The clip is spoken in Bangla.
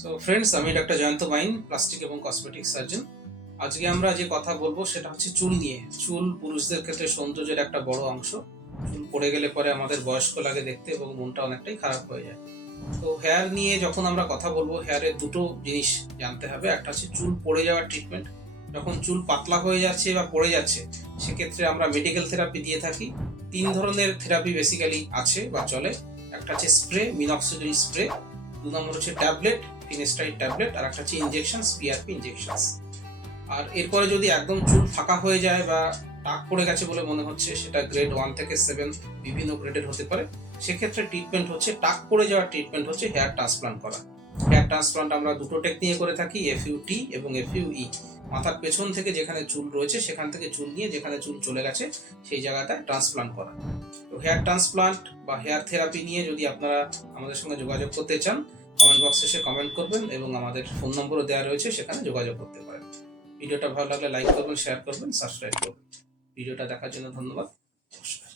সো ফ্রেন্ডস, আমি ডাক্তার জয়ন্ত বাইন, প্লাস্টিক এবং কসমেটিক সার্জন। আজকে আমরা যে কথা বলবো সেটা হচ্ছে চুল নিয়ে। চুল পুরুষদের ক্ষেত্রে সৌন্দর্যের একটা বড় অংশ। চুল পড়ে গেলে পরে আমাদের বয়স্ক লাগে দেখতে এবং মনটা অনেকটাই খারাপ হয়ে যায়। তো হেয়ার নিয়ে যখন আমরা কথা বলবো, হেয়ারের দুটো জিনিস জানতে হবে। একটা হচ্ছে চুল পড়ে যাওয়ার ট্রিটমেন্ট। যখন চুল পাতলা হয়ে যাচ্ছে বা পড়ে যাচ্ছে, সেক্ষেত্রে আমরা মেডিকেল থেরাপি দিয়ে থাকি। 3 ধরনের থেরাপি বেসিক্যালি আছে বা চলে। একটা হচ্ছে স্প্রে, মিনক্সিডিল স্প্রে। 2 নম্বর হচ্ছে ট্যাবলেট, ফিনেস্টাইড ট্যাবলেট। আর একটা হচ্ছে ইনজেকশন, পিআরপি ইনজেকশন। আর এরপরে যদি একদম চুল ফাঁকা হয়ে যায় বা টাক পড়ে গেছে বলে মনে হচ্ছে, সেটা গ্রেড 1 থেকে 7 বিভিন্ন গ্রেডের হতে পারে, সেক্ষেত্রে ট্রিটমেন্ট হচ্ছে, টাক পড়ে যাওয়ার ট্রিটমেন্ট হচ্ছে হেয়ার ট্রান্সপ্লান্ট করা। হেয়ার ট্রান্সপ্লান্ট আমরা দুটো টেকনিকে করে থাকি, এফইউটি এবং এফইউই। মাথার পেছন থেকে যেখানে চুল রয়েছে সেখান থেকে চুল নিয়ে যেখানে চুল চলে গেছে সেই জায়গাটায় ট্রান্সপ্লান্ট করা। তো হেয়ার ট্রান্সপ্লান্ট বা হেয়ার থেরাপি নিয়ে যদি আপনারা আমাদের সঙ্গে যোগাযোগ করতে চান, কমেন্ট বক্সে এসে কমেন্ট করবেন এবং আমাদের ফোন নম্বরও দেওয়া রয়েছে, সেখানে যোগাযোগ করতে পারেন। ভিডিওটা ভালো লাগলে লাইক করবেন, শেয়ার করবেন, সাবস্ক্রাইব করবেন। ভিডিওটা দেখার জন্য ধন্যবাদ। নমস্কার।